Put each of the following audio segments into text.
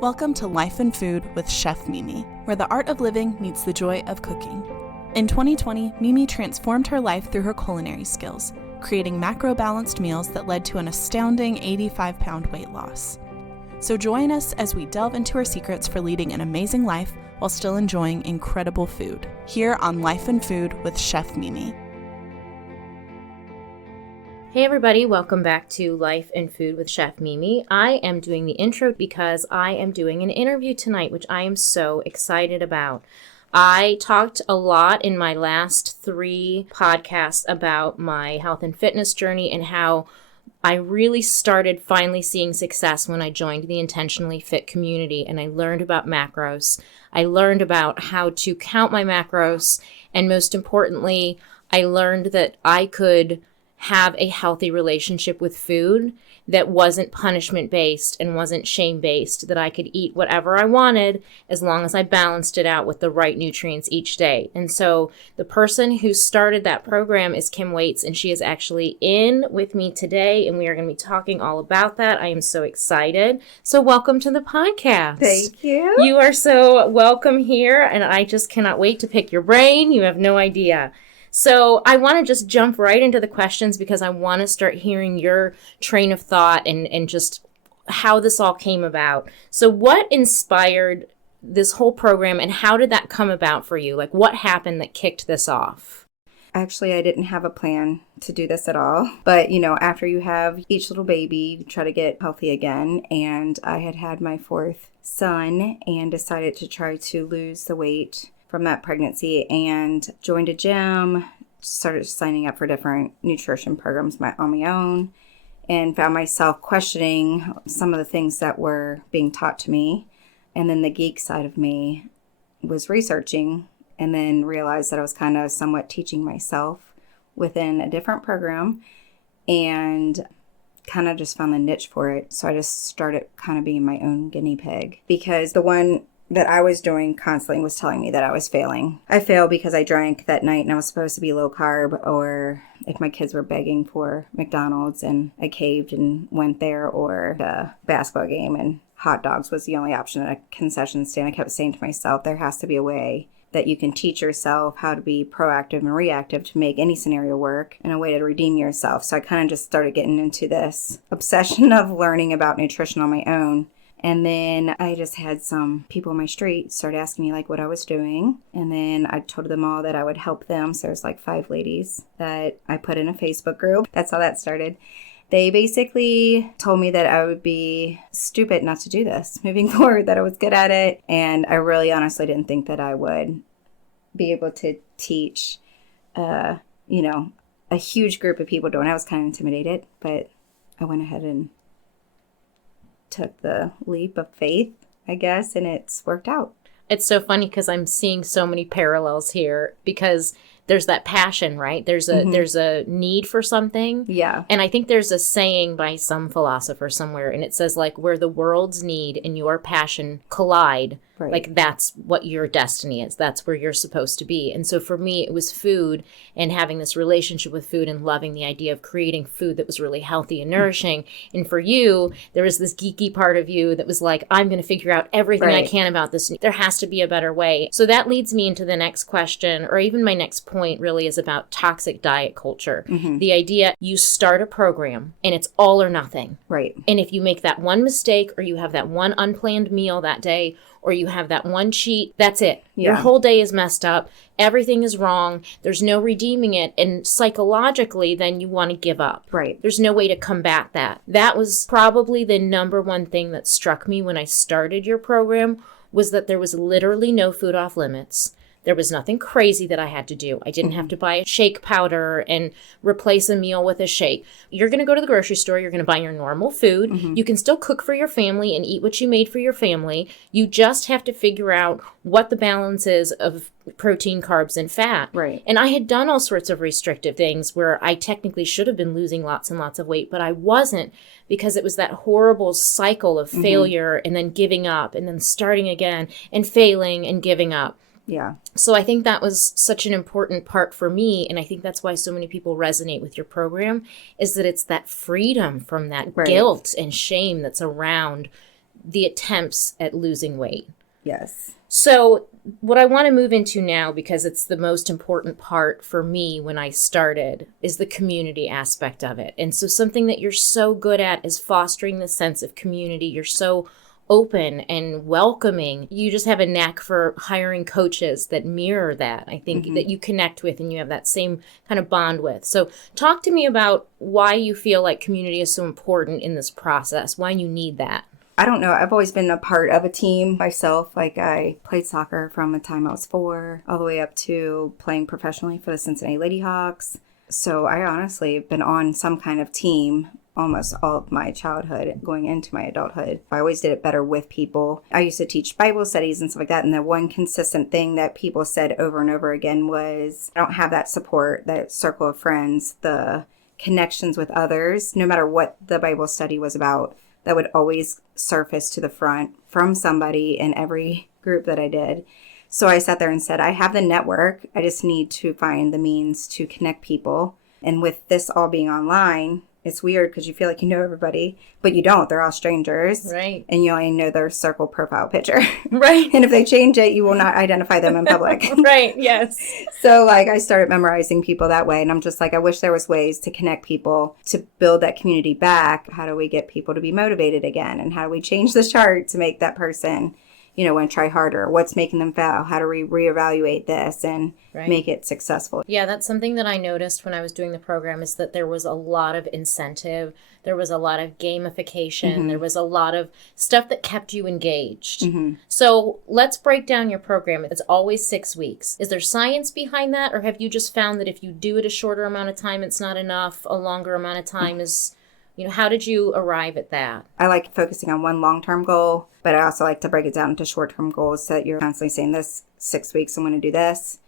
Welcome to Life and Food with Chef Mimi, where the art of living meets the joy of cooking. In 2020, Mimi transformed her life through her culinary skills, creating macro-balanced meals that led to an astounding 85-pound weight loss. So join us as we delve into her secrets for leading an amazing life while still enjoying incredible food, here on Life and Food with Chef Mimi. Hey everybody, welcome back to Life and Food with Chef Mimi. I am doing the intro because I am doing an interview tonight, which I am so excited about. I talked a lot in my last 3 podcasts about my health and fitness journey and how I really started finally seeing success when I joined the Intentionally Fit community and I learned about macros. I learned about how to count my macros, and most importantly, I learned that I could have a healthy relationship with food that wasn't punishment-based and wasn't shame-based, that I could eat whatever I wanted as long as I balanced it out with the right nutrients each day. And so the person who started that program is Kim Wiats, and she is actually in with me today, and we are going to be talking all about that. I am so excited. So welcome to the podcast. Thank you. You are so welcome here, and I just cannot wait to pick your brain. You have no idea. So I want to just jump right into the questions because I want to start hearing your train of thought and just how this all came about. So what inspired this whole program and how did that come about for you? Like what happened that kicked this off? Actually, I didn't have a plan to do this at all. But, after you have each little baby, you try to get healthy again. And I had my 4th son and decided to try to lose the weight from that pregnancy and joined a gym, started signing up for different nutrition programs on my own, and found myself questioning some of the things that were being taught to me. And then the geek side of me was researching and then realized that I was kind of somewhat teaching myself within a different program and kind of just found the niche for it. So I just started kind of being my own guinea pig because the one that I was doing constantly was telling me that I was failing. I failed because I drank that night and I was supposed to be low carb, or if my kids were begging for McDonald's and I caved and went there, or a basketball game and hot dogs was the only option at a concession stand. I kept saying to myself, there has to be a way that you can teach yourself how to be proactive and reactive to make any scenario work and a way to redeem yourself. So I kind of just started getting into this obsession of learning about nutrition on my own. And then I just had some people on my street start asking me like what I was doing. And then I told them all that I would help them. So there's like 5 ladies that I put in a Facebook group. That's how that started. They basically told me that I would be stupid not to do this moving forward, that I was good at it. And I really honestly didn't think that I would be able to teach, a huge group of people doing it. I was kind of intimidated, but I went ahead and took the leap of faith, I guess, and it's worked out. It's so funny because I'm seeing so many parallels here because there's that passion, right? There's a need for something. Yeah. And I think there's a saying by some philosopher somewhere, and it says like where the world's need and your passion collide, right. Like that's what your destiny is. That's where you're supposed to be. And so for me, it was food and having this relationship with food and loving the idea of creating food that was really healthy and nourishing. And for you, there was this geeky part of you that was like, I'm going to figure out everything I can about this. There has to be a better way. So that leads me into the next question, or even my next point really is about toxic diet culture. Mm-hmm. The idea you start a program and it's all or nothing. Right. And if you make that one mistake or you have that one unplanned meal that day or you have that one cheat, that's it. Yeah. Your whole day is messed up. Everything is wrong. There's no redeeming it. And psychologically, then you want to give up. Right. There's no way to combat that. That was probably the number one thing that struck me when I started your program was that there was literally no food off limits. There was nothing crazy that I had to do. I didn't have to buy a shake powder and replace a meal with a shake. You're going to go to the grocery store. You're going to buy your normal food. Mm-hmm. You can still cook for your family and eat what you made for your family. You just have to figure out what the balance is of protein, carbs, and fat. Right. And I had done all sorts of restrictive things where I technically should have been losing lots and lots of weight, but I wasn't because it was that horrible cycle of failure and then giving up and then starting again and failing and giving up. Yeah. So I think that was such an important part for me. And I think that's why so many people resonate with your program is that it's that freedom from that guilt and shame that's around the attempts at losing weight. Yes. So what I want to move into now, because it's the most important part for me when I started, is the community aspect of it. And so something that you're so good at is fostering the sense of community. You're so open and welcoming. You just have a knack for hiring coaches that mirror that, I think, that you connect with and you have that same kind of bond with. So talk to me about why you feel like community is so important in this process, why you need that. I don't know. I've always been a part of a team myself. Like I played soccer from the time I was 4 all the way up to playing professionally for the Cincinnati Ladyhawks. So I honestly have been on some kind of team almost all of my childhood going into my adulthood. I always did it better with people. I used to teach Bible studies and stuff like that. And the one consistent thing that people said over and over again was, I don't have that support, that circle of friends, the connections with others, no matter what the Bible study was about. That would always surface to the front from somebody in every group that I did. So I sat there and said, I have the network. I just need to find the means to connect people. And with this all being online, it's weird because you feel like you know everybody, but you don't. They're all strangers. Right. And you only know their circle profile picture. Right. And if they change it, you will not identify them in public. Right. Yes. So like I started memorizing people that way. And I'm just like, I wish there was ways to connect people to build that community back. How do we get people to be motivated again? And how do we change the chart to make that person, want to try harder? What's making them fail? How do we reevaluate this and make it successful? Yeah, that's something that I noticed when I was doing the program is that there was a lot of incentive. There was a lot of gamification. There was a lot of stuff that kept you engaged. So let's break down your program. It's always 6 weeks. Is there science behind that? Or have you just found that if you do it a shorter amount of time, it's not enough? A longer amount of time is... how did you arrive at that? I like focusing on one long-term goal, but I also like to break it down into short-term goals so that you're constantly saying this 6 weeks, I'm going to do this.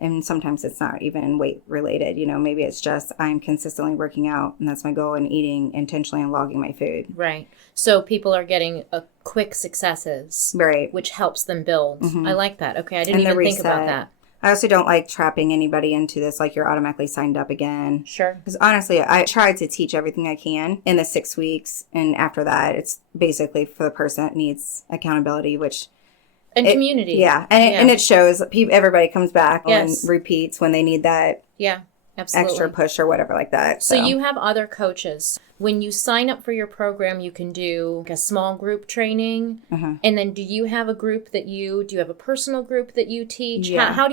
And sometimes it's not even weight related. Maybe it's just I'm consistently working out and that's my goal, and eating intentionally and logging my food. Right. So people are getting quick successes, right, which helps them build. I like that. Okay, I didn't even think about that. I also don't like trapping anybody into this, like you're automatically signed up again. Sure. Because honestly, I tried to teach everything I can in the 6 weeks. And after that, it's basically for the person that needs accountability, and community. Yeah. And it shows. Everybody comes back and Yes. repeats when they need that absolutely. extra push or whatever like that. So you have other coaches. When you sign up for your program, you can do a small group training. And then do you have a group do you have a personal group that you teach? Yeah. How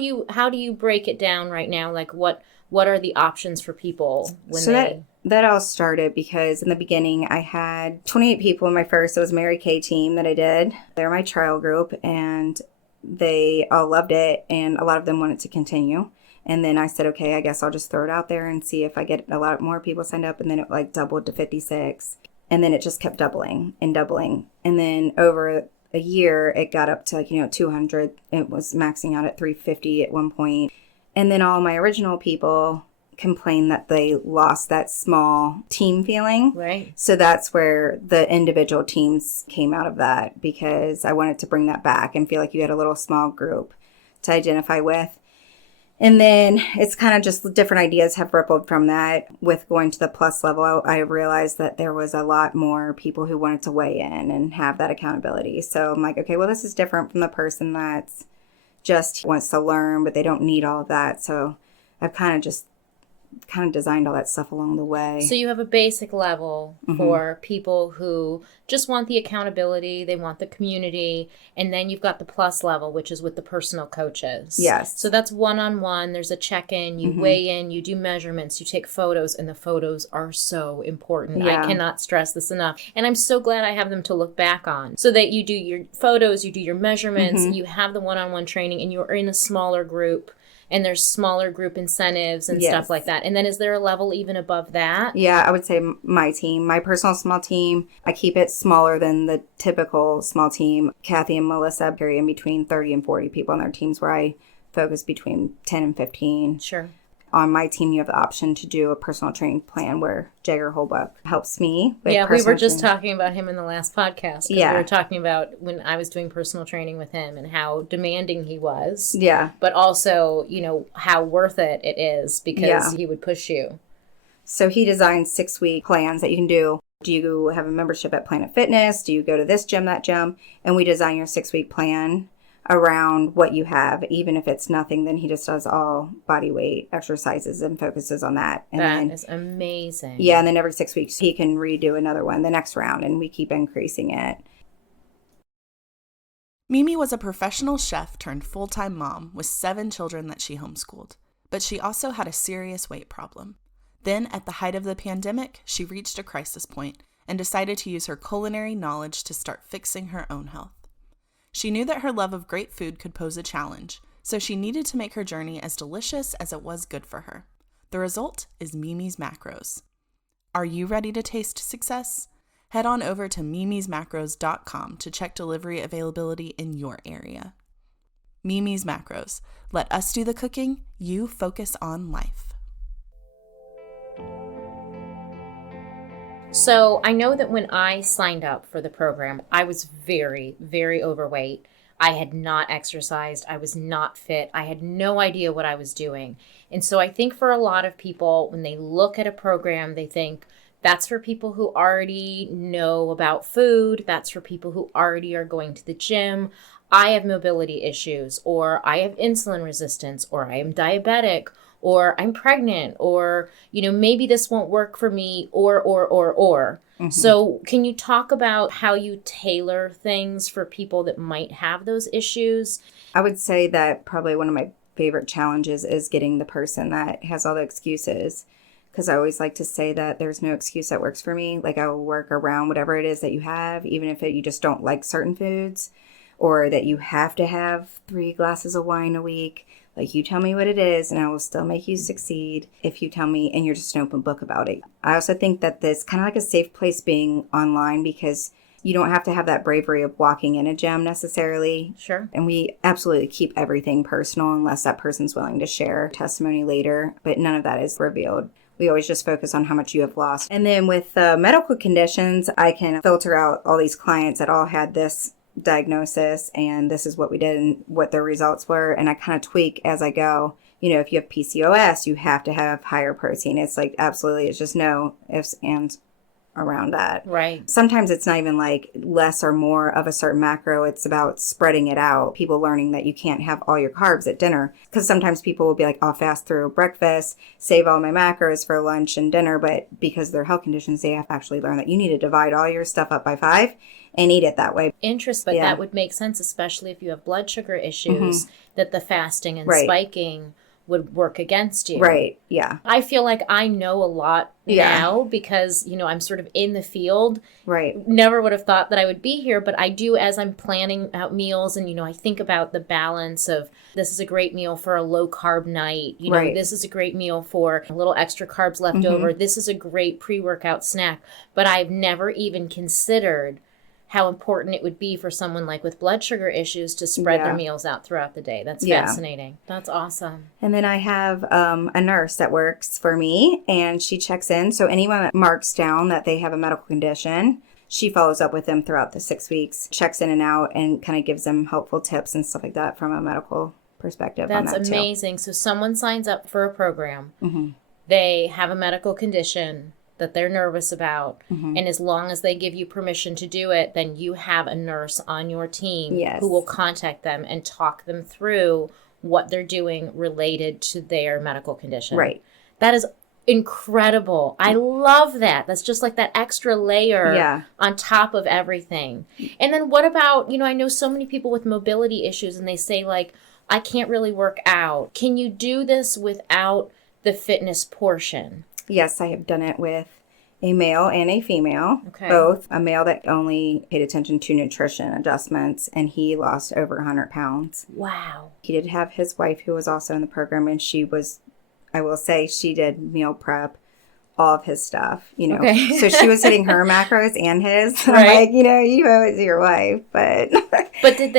do you break it down right now? Like what are the options for people when that all started because in the beginning I had 28 people in my first, it was Mary Kay team that I did. They're my trial group and they all loved it and a lot of them wanted to continue. And then I said, okay, I guess I'll just throw it out there and see if I get a lot more people signed up. And then it doubled to 56. And then it just kept doubling and doubling. And then over a year, it got up to 200. It was maxing out at 350 at one point. And then all my original people complained that they lost that small team feeling. Right. So that's where the individual teams came out of that, because I wanted to bring that back and feel like you had a little small group to identify with. And then it's kind of just different ideas have rippled from that. With going to the plus level, I realized that there was a lot more people who wanted to weigh in and have that accountability. So I'm like, okay, well, this is different from the person that's just wants to learn, but they don't need all of that. So I've kind of designed all that stuff along the way. So you have a basic level for people who just want the accountability, they want the community, and then you've got the plus level, which is with the personal coaches. Yes. So that's one-on-one, there's a check-in, you weigh in, you do measurements, you take photos, and the photos are so important. Yeah. I cannot stress this enough. And I'm so glad I have them to look back on. So that you do your photos, you do your measurements, you have the one-on-one training, and you're in a smaller group. And there's smaller group incentives and stuff like that. And then is there a level even above that? Yeah, I would say my team, my personal small team, I keep it smaller than the typical small team. Kathy and Melissa carry in between 30 and 40 people on their teams, where I focus between 10 and 15. Sure. On my team, you have the option to do a personal training plan where Jagger Holbuck helps me with we were just talking about him in the last podcast. Yeah. We were talking about when I was doing personal training with him and how demanding he was. Yeah. But also, how worth it is because he would push you. So he designs 6-week plans that you can do. Do you have a membership at Planet Fitness? Do you go to this gym, that gym? And we design your 6-week plan around what you have. Even if it's nothing, then he just does all body weight exercises and focuses on that. And that is amazing. Yeah, and then every 6 weeks he can redo another one, the next round, and we keep increasing it. Mimi was a professional chef turned full-time mom with 7 children that she homeschooled, but she also had a serious weight problem. Then, at the height of the pandemic, she reached a crisis point and decided to use her culinary knowledge to start fixing her own health. She knew that her love of great food could pose a challenge, so she needed to make her journey as delicious as it was good for her. The result is Mimi's Macros. Are you ready to taste success? Head on over to mimismacros.com to check delivery availability in your area. Mimi's Macros. Let us do the cooking, you focus on life. So I know that when I signed up for the program, I was very, very overweight. I had not exercised. I was not fit. I had no idea what I was doing. And so I think for a lot of people, when they look at a program, they think that's for people who already know about food. That's for people who already are going to the gym. I have mobility issues, or I have insulin resistance, or I am diabetic, or I'm pregnant, or, maybe this won't work for me, or. Mm-hmm. So can you talk about how you tailor things for people that might have those issues? I would say that probably one of my favorite challenges is getting the person that has all the excuses, because I always like to say that there's no excuse that works for me. Like, I will work around whatever it is that you have, even if you just don't like certain foods, or that you have to have 3 glasses of wine a week. Like, you tell me what it is and I will still make you succeed if you tell me, and you're just an open book about it. I also think that this kind of like a safe place being online, because you don't have to have that bravery of walking in a gym necessarily. Sure. And we absolutely keep everything personal unless that person's willing to share testimony later, but none of that is revealed. We always just focus on how much you have lost. And then with medical conditions, I can filter out all these clients that all had this diagnosis, and this is what we did and what their results were, and I kind of tweak as I go. If you have PCOS, you have to have higher protein. It's like, absolutely, it's just no ifs, ands around that. Right. Sometimes it's not even like less or more of a certain macro. It's about spreading it out. People learning that you can't have all your carbs at dinner, because sometimes people will be like, I'll fast through breakfast, save all my macros for lunch and dinner, but because of their health conditions, they have to actually learn that you need to divide all your stuff up by 5 and eat it that way. Interesting, but that would make sense, especially if you have blood sugar issues, that the fasting and spiking would work against you. Right, yeah. I feel like I know a lot now because, I'm sort of in the field. Right. Never would have thought that I would be here, but I do as I'm planning out meals, and, I think about the balance of, this is a great meal for a low carb night. This is a great meal for a little extra carbs left over. This is a great pre-workout snack. But I've never even considered how important it would be for someone like with blood sugar issues to spread their meals out throughout the day. That's fascinating. That's awesome. And then I have a nurse that works for me, and she checks in. So anyone that marks down that they have a medical condition, she follows up with them throughout the 6 weeks, checks in and out, and kind of gives them helpful tips and stuff like that from a medical perspective. That's on that amazing. Too. So someone signs up for a program. They have a medical condition that they're nervous about. And as long as they give you permission to do it, then you have a nurse on your team who will contact them and talk them through what they're doing related to their medical condition. Right. That is incredible. I love that. That's just like that extra layer on top of everything. And then what about, I know so many people with mobility issues, and they say, like, I can't really work out. Can you do this without the fitness portion? Yes, I have done it with a male and a female, both. A male that only paid attention to nutrition adjustments, and he lost over 100 pounds. Wow. He did have his wife who was also in the program, and she was, I will say, she did meal prep, all of his stuff, So she was hitting her macros and his. Right. I'm like, you owe it to your wife, but... But they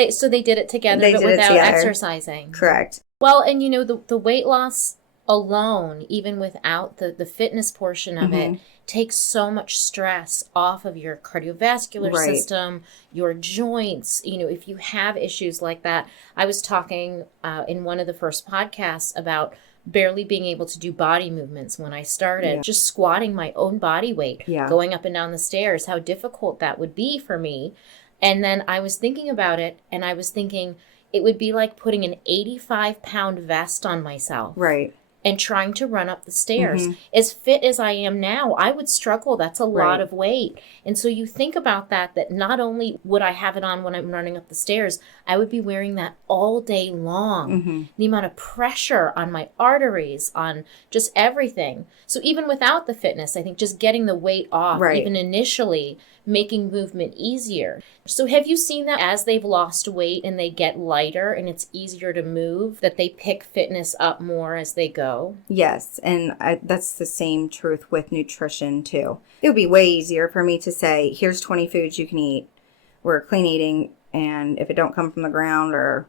did it together, but without exercising. Correct. Well, and the weight loss alone, even without the fitness portion of it, takes so much stress off of your cardiovascular system, your joints. If you have issues like that, I was talking in one of the first podcasts about barely being able to do body movements when I started, just squatting my own body weight, Yeah. going up and down the stairs, how difficult that would be for me. And then I was thinking about it, and I was thinking it would be like putting an 85-pound vest on myself. Right. And trying to run up the stairs. As fit as I am now, I would struggle. That's a lot of weight. And so you think about that not only would I have it on when I'm running up the stairs, I would be wearing that all day long. The amount of pressure on my arteries, on just everything. So even without the fitness, I think just getting the weight off, even initially, making movement easier. So have you seen that as they've lost weight and they get lighter and it's easier to move, that they pick fitness up more as they go? Yes, and that's the same truth with nutrition too. It would be way easier for me to say, here's 20 foods you can eat. We're clean eating, and if it don't come from the ground or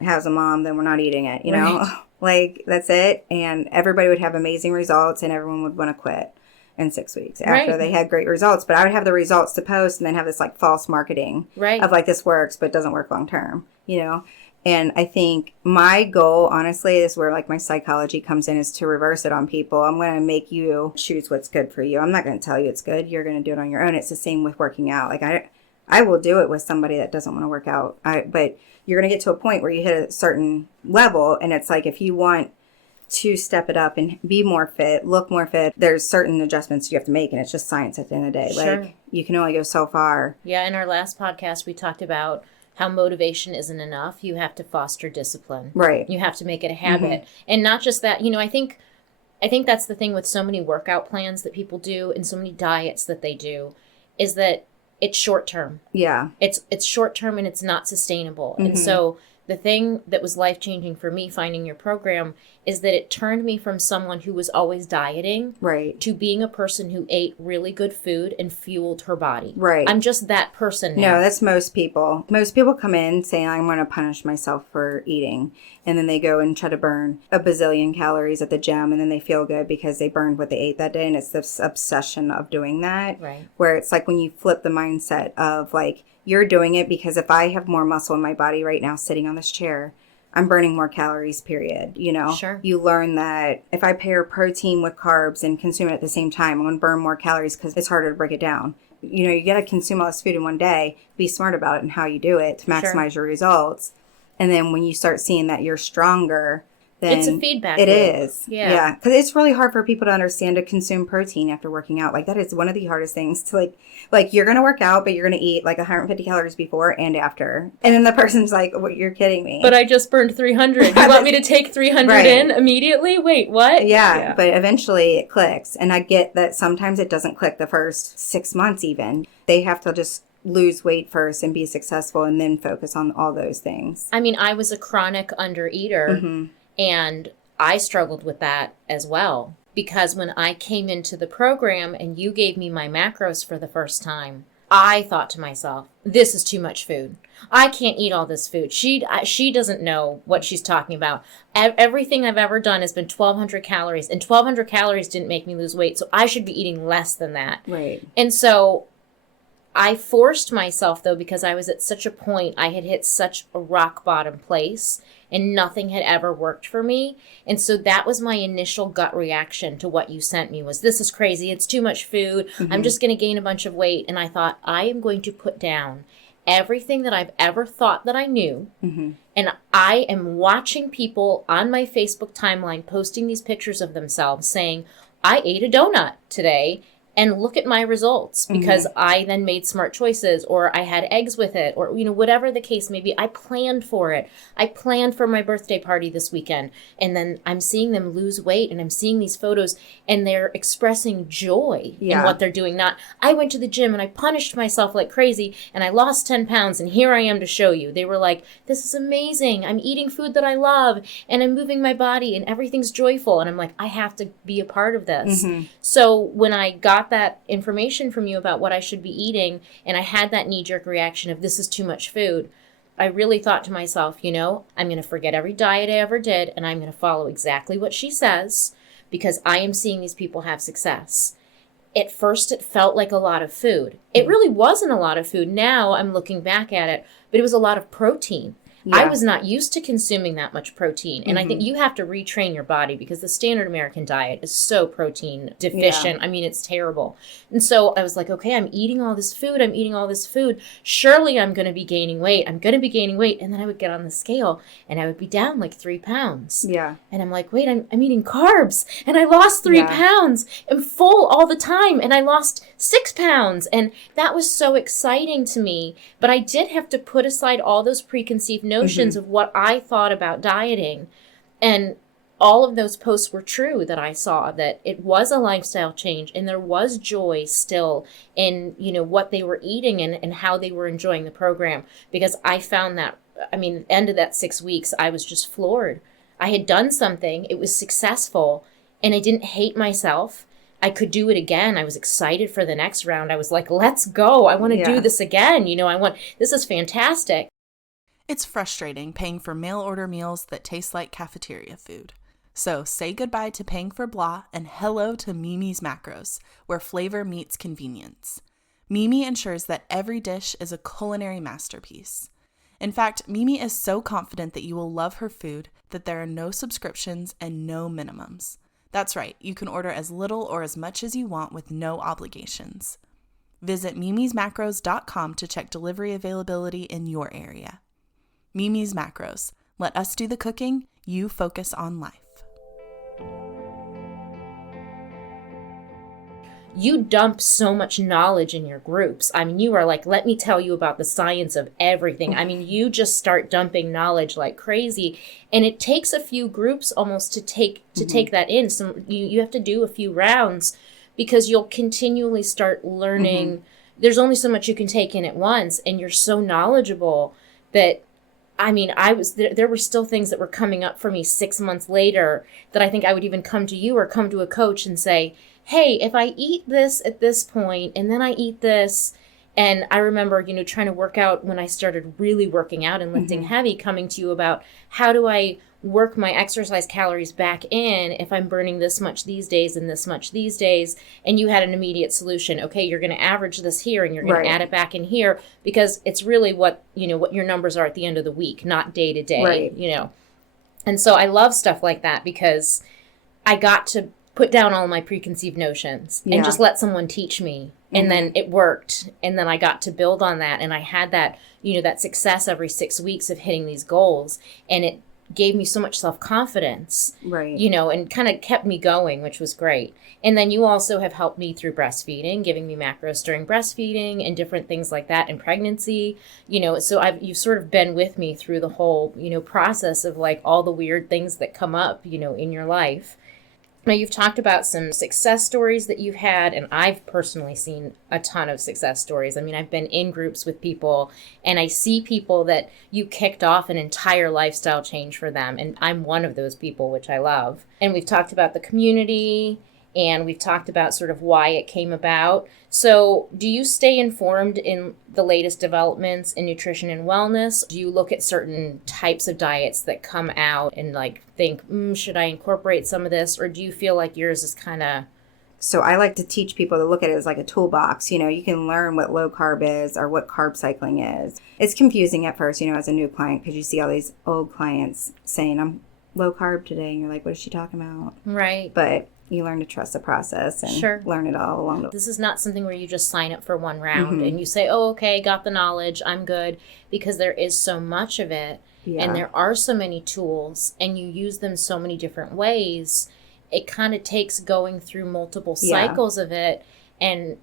has a mom, then we're not eating it, you know? Like, that's it. And everybody would have amazing results, and everyone would want to quit in 6 weeks after they had great results. But I would have the results to post and then have this like false marketing of like, this works, but doesn't work long term, you know? And I think my goal, honestly, is where like my psychology comes in, is to reverse it on people. I'm going to make you choose what's good for you. I'm not going to tell you it's good. You're going to do it on your own. It's the same with working out. Like I will do it with somebody that doesn't want to work out. But you're going to get to a point where you hit a certain level. And it's like, if you want to step it up and be more fit, look more fit, there's certain adjustments you have to make, and it's just science at the end of the day. Like, you can only go so far. Yeah, in our last podcast, we talked about how motivation isn't enough. You have to foster discipline. Right. You have to make it a habit. And not just that, you know, I think that's the thing with so many workout plans that people do and so many diets that they do, is that it's short term. Yeah. It's short term and it's not sustainable. And so the thing that was life-changing for me finding your program is that it turned me from someone who was always dieting to being a person who ate really good food and fueled her body. Right. I'm just that person now. No, that's most people. Most people come in saying, I'm going to punish myself for eating. And then they go and try to burn a bazillion calories at the gym, and then they feel good because they burned what they ate that day. And it's this obsession of doing that. Right. Where it's like when you flip the mindset of like, you're doing it because if I have more muscle in my body right now sitting on this chair, I'm burning more calories, period. You know, you learn that if I pair protein with carbs and consume it at the same time, I'm going to burn more calories because it's harder to break it down. You know, you got to consume all this food in one day, be smart about it and how you do it to maximize your results. And then when you start seeing that you're stronger, then it's a feedback loop. It is. Yeah. Because it's really hard for people to understand to consume protein after working out. Like, that is one of the hardest things to like you're going to work out, but you're going to eat like 150 calories before and after. And then the person's like, what, you're kidding me. But I just burned 300. You want me to take 300 in immediately? Wait, what? Yeah, but eventually it clicks. And I get that sometimes it doesn't click the first 6 months even. They have to just lose weight first and be successful and then focus on all those things. I mean, I was a chronic undereater. And I struggled with that as well, because when I came into the program and you gave me my macros for the first time, I thought to myself, this is too much food. I can't eat all this food. She doesn't know what she's talking about. Everything I've ever done has been 1,200 calories, and 1,200 calories didn't make me lose weight, so I should be eating less than that. Right. And so I forced myself, though, because I was at such a point, I had hit such a rock bottom place, and nothing had ever worked for me. And so that was my initial gut reaction to what you sent me was, this is crazy. It's too much food. I'm just going to gain a bunch of weight. And I thought, I am going to put down everything that I've ever thought that I knew. And I am watching people on my Facebook timeline posting these pictures of themselves saying, I ate a donut today. And look at my results, because I then made smart choices, or I had eggs with it, or, you know, whatever the case may be. I planned for it. I planned for my birthday party this weekend. And then I'm seeing them lose weight, and I'm seeing these photos, and they're expressing joy in what they're doing. Not, I went to the gym and I punished myself like crazy and I lost 10 pounds and here I am to show you. They were like, this is amazing. I'm eating food that I love and I'm moving my body and everything's joyful. And I'm like, I have to be a part of this. So when I got that information from you about what I should be eating, and I had that knee-jerk reaction of, this is too much food, I really thought to myself, you know, I'm going to forget every diet I ever did, and I'm going to follow exactly what she says, because I am seeing these people have success. At first, it felt like a lot of food. It really wasn't a lot of food. Now I'm looking back at it, but it was a lot of protein. I was not used to consuming that much protein. And I think you have to retrain your body because the standard American diet is so protein deficient. I mean, it's terrible. And so I was like, okay, I'm eating all this food. I'm eating all this food. Surely I'm going to be gaining weight. I'm going to be gaining weight. And then I would get on the scale and I would be down like 3 pounds. Yeah. And I'm like, wait, I'm eating carbs. And I lost 3 pounds. I'm full all the time. And I lost 6 pounds. And that was so exciting to me. But I did have to put aside all those preconceived notions of what I thought about dieting. And all of those posts were true that I saw, that it was a lifestyle change and there was joy still in, you know, what they were eating and how they were enjoying the program. Because I found that, I mean, at the end of that 6 weeks, I was just floored. I had done something, it was successful, and I didn't hate myself. I could do it again. I was excited for the next round. I was like, let's go. I want to do this again. You know, this is fantastic. It's frustrating paying for mail order meals that taste like cafeteria food. So say goodbye to paying for blah and hello to Mimi's Macros, where flavor meets convenience. Mimi ensures that every dish is a culinary masterpiece. In fact, Mimi is so confident that you will love her food that there are no subscriptions and no minimums. That's right, you can order as little or as much as you want with no obligations. Visit mimismacros.com to check delivery availability in your area. Mimi's Macros. Let us do the cooking, you focus on life. You dump so much knowledge in your groups. I mean, you are like, let me tell you about the science of everything. I mean, you just start dumping knowledge like crazy. And it takes a few groups almost to take that in. So you have to do a few rounds because you'll continually start learning. There's only so much you can take in at once. And you're so knowledgeable that, I mean, there were still things that were coming up for me 6 months later that I think I would even come to you or come to a coach and say, hey, if I eat this at this point and then I eat this, and I remember, you know, trying to work out when I started really working out and lifting heavy, coming to you about how do I work my exercise calories back in if I'm burning this much these days and this much these days, and you had an immediate solution. Okay, you're going to average this here and you're going to add it back in here because it's really what your numbers are at the end of the week, not day to day, you know. And so I love stuff like that because I got to put down all my preconceived notions and just let someone teach me. And then it worked. And then I got to build on that. And I had that, you know, that success every 6 weeks of hitting these goals. And it gave me so much self-confidence, you know, and kind of kept me going, which was great. And then you also have helped me through breastfeeding, giving me macros during breastfeeding and different things like that in pregnancy, you know, so you've sort of been with me through the whole, you know, process of like all the weird things that come up, you know, in your life. Now, you've talked about some success stories that you've had, and I've personally seen a ton of success stories. I mean, I've been in groups with people, and I see people that you kicked off an entire lifestyle change for them, and I'm one of those people, which I love. And we've talked about the community, and we've talked about sort of why it came about. So do you stay informed in the latest developments in nutrition and wellness? Do you look at certain types of diets that come out and like think, should I incorporate some of this? Or do you feel like yours is kind of... So I like to teach people to look at it as like a toolbox. You know, you can learn what low carb is or what carb cycling is. It's confusing at first, you know, as a new client, because you see all these old clients saying, I'm low carb today. And you're like, what is she talking about? Right. But you learn to trust the process and learn it all along the way. This is not something where you just sign up for one round and you say, oh, okay, got the knowledge, I'm good, because there is so much of it and there are so many tools and you use them so many different ways. It kind of takes going through multiple cycles of it, and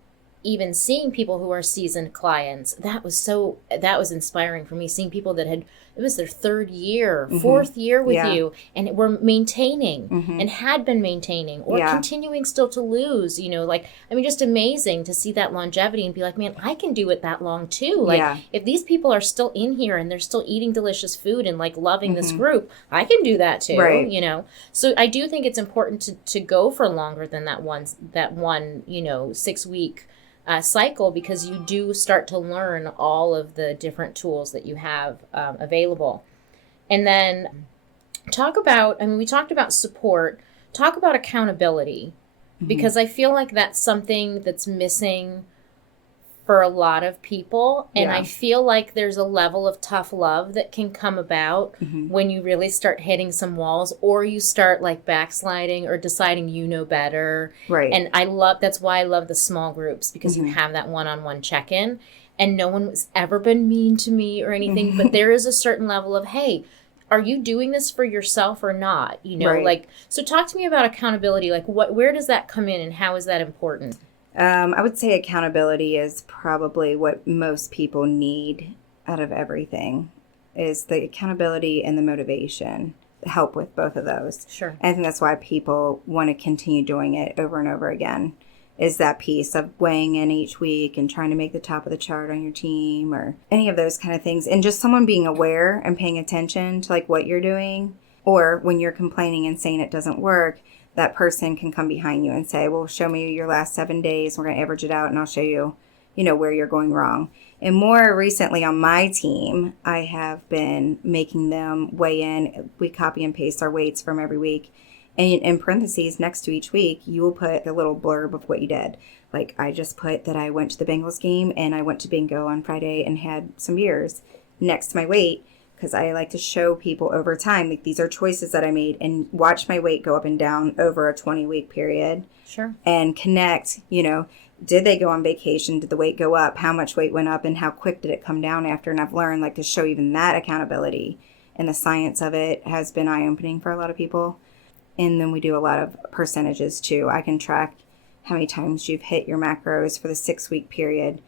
even seeing people who are seasoned clients, that was inspiring for me, seeing people that it was their third year, fourth year with you, and were maintaining and had been maintaining or continuing still to lose, you know, like, I mean, just amazing to see that longevity and be like, man, I can do it that long too. Like, if these people are still in here and they're still eating delicious food and like loving this group, I can do that too, you know? So I do think it's important to go for longer than that one, you know, 6 week cycle, because you do start to learn all of the different tools that you have available. And then we talked about support, talk about accountability, because I feel like that's something that's missing for a lot of people. And Yeah. I feel like there's a level of tough love that can come about when you really start hitting some walls, or you start like backsliding or deciding you know better. Right. And that's why I love the small groups, because you have that one-on-one check-in, and no one has ever been mean to me or anything, but there is a certain level of, hey, are you doing this for yourself or not? You know, Right. like, so talk to me about accountability. Like, where does that come in, and how is that important? I would say accountability is probably what most people need out of everything, is the accountability and the motivation. Help with both of those. Sure. I think that's why people want to continue doing it over and over again, is that piece of weighing in each week and trying to make the top of the chart on your team or any of those kind of things. And just someone being aware and paying attention to like what you're doing, or when you're complaining and saying it doesn't work, that person can come behind you and say, well, show me your last 7 days. We're going to average it out and I'll show you, where you're going wrong. And more recently on my team, I have been making them weigh in. We copy and paste our weights from every week. And in parentheses next to each week, you will put a little blurb of what you did. Like I just put that I went to the Bengals game and I went to bingo on Friday and had some beers next to my weight, because I like to show people over time, like these are choices that I made, and watch my weight go up and down over a 20-week period. Sure. And connect, did they go on vacation? Did the weight go up? How much weight went up and how quick did it come down after? And I've learned like to show even that accountability, and the science of it has been eye-opening for a lot of people. And then we do a lot of percentages too. I can track how many times you've hit your macros for the 6-week period.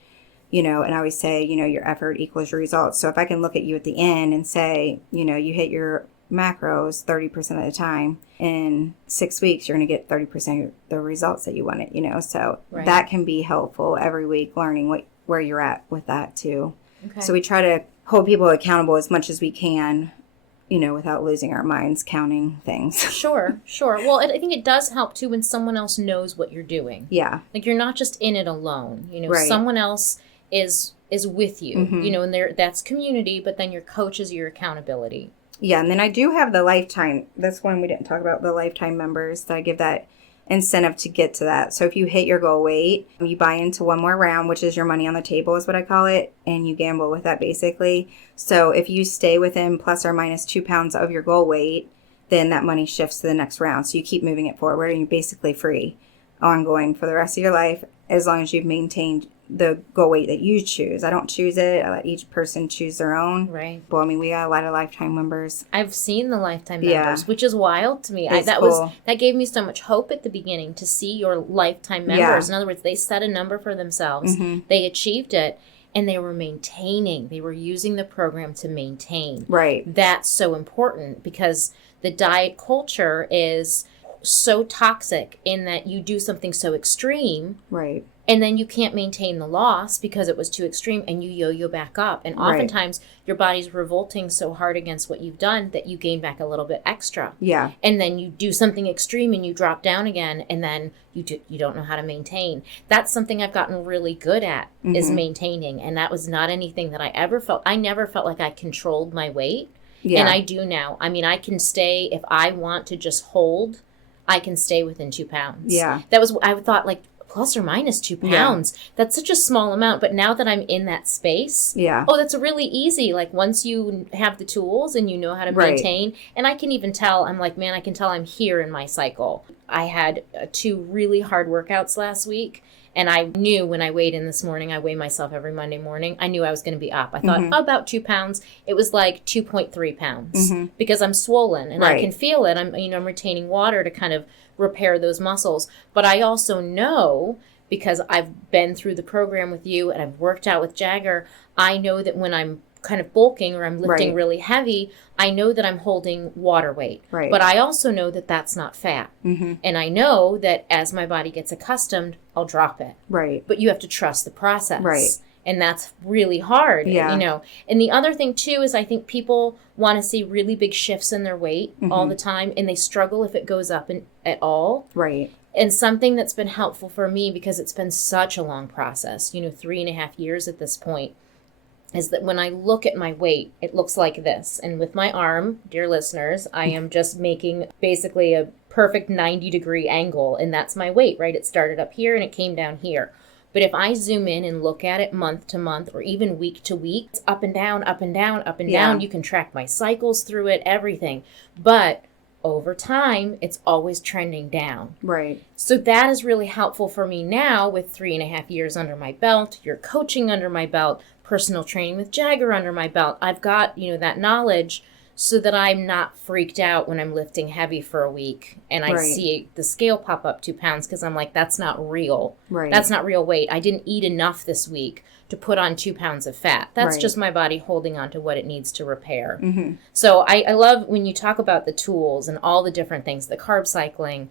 And I always say, your effort equals your results. So if I can look at you at the end and say, you hit your macros 30% of the time, in 6 weeks, you're going to get 30% of the results that you wanted, so Right. that can be helpful every week, learning where you're at with that too. Okay. So we try to hold people accountable as much as we can, without losing our minds counting things. Sure. Well, I think it does help too when someone else knows what you're doing. Yeah. Like you're not just in it alone. Right. Someone else is with you. And that's community, but then your coach is your accountability. Yeah, and then I do have the lifetime. That's one we didn't talk about, the lifetime members. That I give that incentive to get to that. So if you hit your goal weight, you buy into one more round, which is your money on the table is what I call it, and you gamble with that basically. So if you stay within plus or minus 2 pounds of your goal weight, then that money shifts to the next round. So you keep moving it forward and you're basically free ongoing for the rest of your life, as long as you've maintained the goal weight that you choose. I don't choose it. I let each person choose their own. Right. Well, we got a lot of lifetime members. I've seen the lifetime Yeah. members, which is wild to me. It's That cool. gave me so much hope at the beginning to see your lifetime members. In other words, they set a number for themselves. They achieved it, and they were maintaining. They were using the program to maintain. Right. That's so important, because the diet culture is so toxic in that you do something so extreme, Right. and then you can't maintain the loss because it was too extreme, and you yo-yo back up. And Right. oftentimes your body's revolting so hard against what you've done that you gain back a little bit extra. Yeah. And then you do something extreme and you drop down again, and then you don't know how to maintain. That's something I've gotten really good at, is maintaining. And that was not anything that I ever felt. I never felt like I controlled my weight. Yeah. And I do now. I can stay, if I want to just hold, I can stay within 2 pounds. Yeah. I thought like plus or minus 2 pounds. Yeah. That's such a small amount. But now that I'm in that space, that's really easy. Like once you have the tools and you know how to maintain, and I can even tell, I'm like, man, I can tell I'm here in my cycle. I had 2 really hard workouts last week. And I knew when I weighed in this morning, I weigh myself every Monday morning, I knew I was going to be up. I thought about 2 pounds. It was like 2.3 pounds because I'm swollen and I can feel it. I'm retaining water to kind of repair those muscles. But I also know, because I've been through the program with you and I've worked out with Jagger, I know that when I'm kind of bulking or I'm lifting really heavy, I know that I'm holding water weight. Right. But I also know that that's not fat. And I know that as my body gets accustomed, I'll drop it. Right. But you have to trust the process. Right. And that's really hard, Yeah. And the other thing, too, is I think people want to see really big shifts in their weight all the time, and they struggle if it goes up at all. Right. And something that's been helpful for me, because it's been such a long process, 3.5 years at this point, is that when I look at my weight, it looks like this. And with my arm, dear listeners, I am just making basically a perfect 90-degree angle, and that's my weight, right? It started up here and it came down here. But if I zoom in and look at it month to month or even week to week, it's up and down, up and down, up and down. You can track my cycles through it, everything. But over time, it's always trending down. Right. So that is really helpful for me now with 3.5 years under my belt, your coaching under my belt, personal training with Jagger under my belt. I've got, that knowledge so that I'm not freaked out when I'm lifting heavy for a week and I see the scale pop up 2 pounds because I'm like, that's not real. Right. That's not real weight. I didn't eat enough this week to put on 2 pounds of fat. That's just my body holding on to what it needs to repair. Mm-hmm. So I love when you talk about the tools and all the different things, the carb cycling,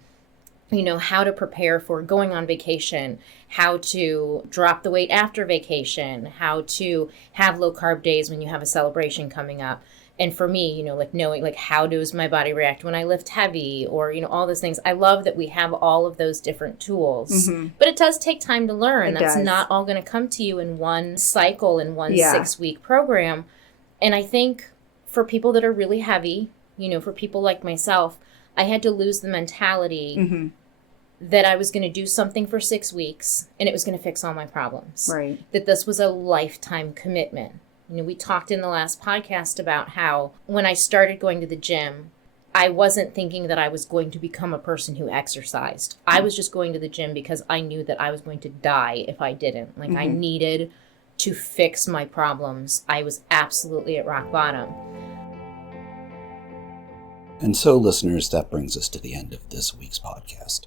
how to prepare for going on vacation, how to drop the weight after vacation, how to have low carb days when you have a celebration coming up. And for me, knowing how does my body react when I lift heavy or, all those things. I love that we have all of those different tools, but it does take time to learn. That's not all going to come to you in one cycle, in one 6-week program. And I think for people that are really heavy, for people like myself, I had to lose the mentality that I was going to do something for 6 weeks and it was going to fix all my problems. Right. That this was a lifetime commitment. We talked in the last podcast about how when I started going to the gym, I wasn't thinking that I was going to become a person who exercised. I was just going to the gym because I knew that I was going to die if I didn't. I needed to fix my problems. I was absolutely at rock bottom. And so, listeners, that brings us to the end of this week's podcast.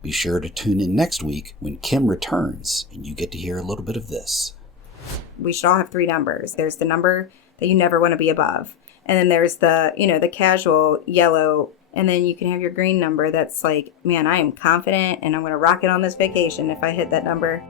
Be sure to tune in next week when Kim returns and you get to hear a little bit of this. We should all have 3 numbers. There's the number that you never want to be above. And then there's the, the casual yellow. And then you can have your green number that's like, man, I am confident and I'm going to rock it on this vacation if I hit that number.